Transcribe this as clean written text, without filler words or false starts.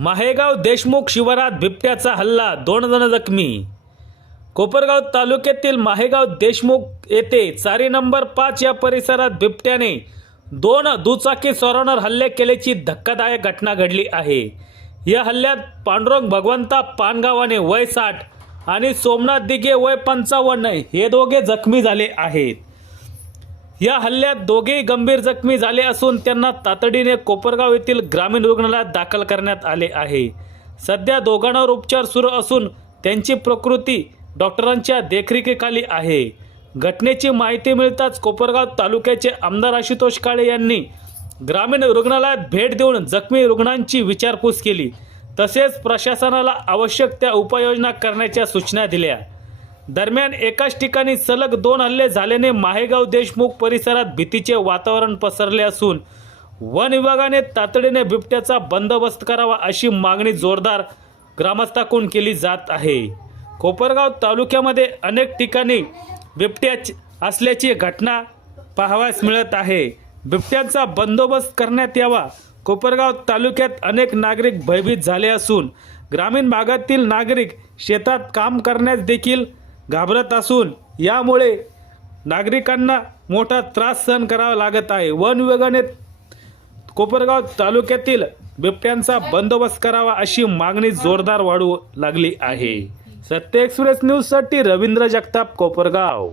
माहेगाव देशमुख शिवारात बिबट्याचा हल्ला, 2 जण जखमी। कोपरगाव तालुक्यातील माहेगाव देशमुख येथे चारी नंबर 5 या परिसरात बिबट्याने 2 दुचाकी स्वारांवर हल्ले केल्याची धक्कादायक घटना घडली आहे। या हल्ल्यात पांडुरंग भगवंता पानगावाने वय 60 आणि सोमनाथ दिघे वय 55 हे दोघे जखमी झाले आहेत। या हल्ल्यात दोघेही गंभीर जखमी झाले असून त्यांना तातडीने कोपरगाव येथील ग्रामीण रुग्णालयात दाखल करण्यात आले आहे। सध्या दोघांवर उपचार सुरू असून त्यांची प्रकृती डॉक्टरांच्या देखरेखीखाली आहे। घटनेची माहिती मिळताच कोपरगाव तालुक्याचे आमदार आशुतोष काळे यांनी ग्रामीण रुग्णालयात भेट देऊन जखमी रुग्णांची विचारपूस केली, तसेच प्रशासनाला आवश्यक त्या उपाययोजना करण्याच्या सूचना दिल्या। दरम्यान एकाच ठिकाणी सलग 2 हल्ले झाल्याने माहेगाव देशमुख परिसरात भीतीचे वातावरण पसरले असून वन विभागाने तातडीने बिबट्याचा बंदोबस्त करावा अशी मागणी जोरदार ग्रामस्थांकडून केली जात आहे। कोपरगाव तालुक्यामध्ये अनेक ठिकाणी बिबट्या असल्याची घटना पाहावयास मिळत आहे। बिबट्यांचा बंदोबस्त करण्यात यावा। कोपरगाव तालुक्यात अनेक नागरिक भयभीत झाले असून ग्रामीण भागातील नागरिक शेतात काम करण्यास देखील घाबरत असून यामुळे नागरिकांना मोठा त्रास सहन करावा लागत आहे। वन विभागाने कोपरगाव तालुक्यातील बिबट्यांचा बंदोबस्त करावा अशी मागणी जोरदार वाढू लागली आहे। सत्य एक्सप्रेस न्यूजसाठी रवींद्र जगताप, कोपरगाव।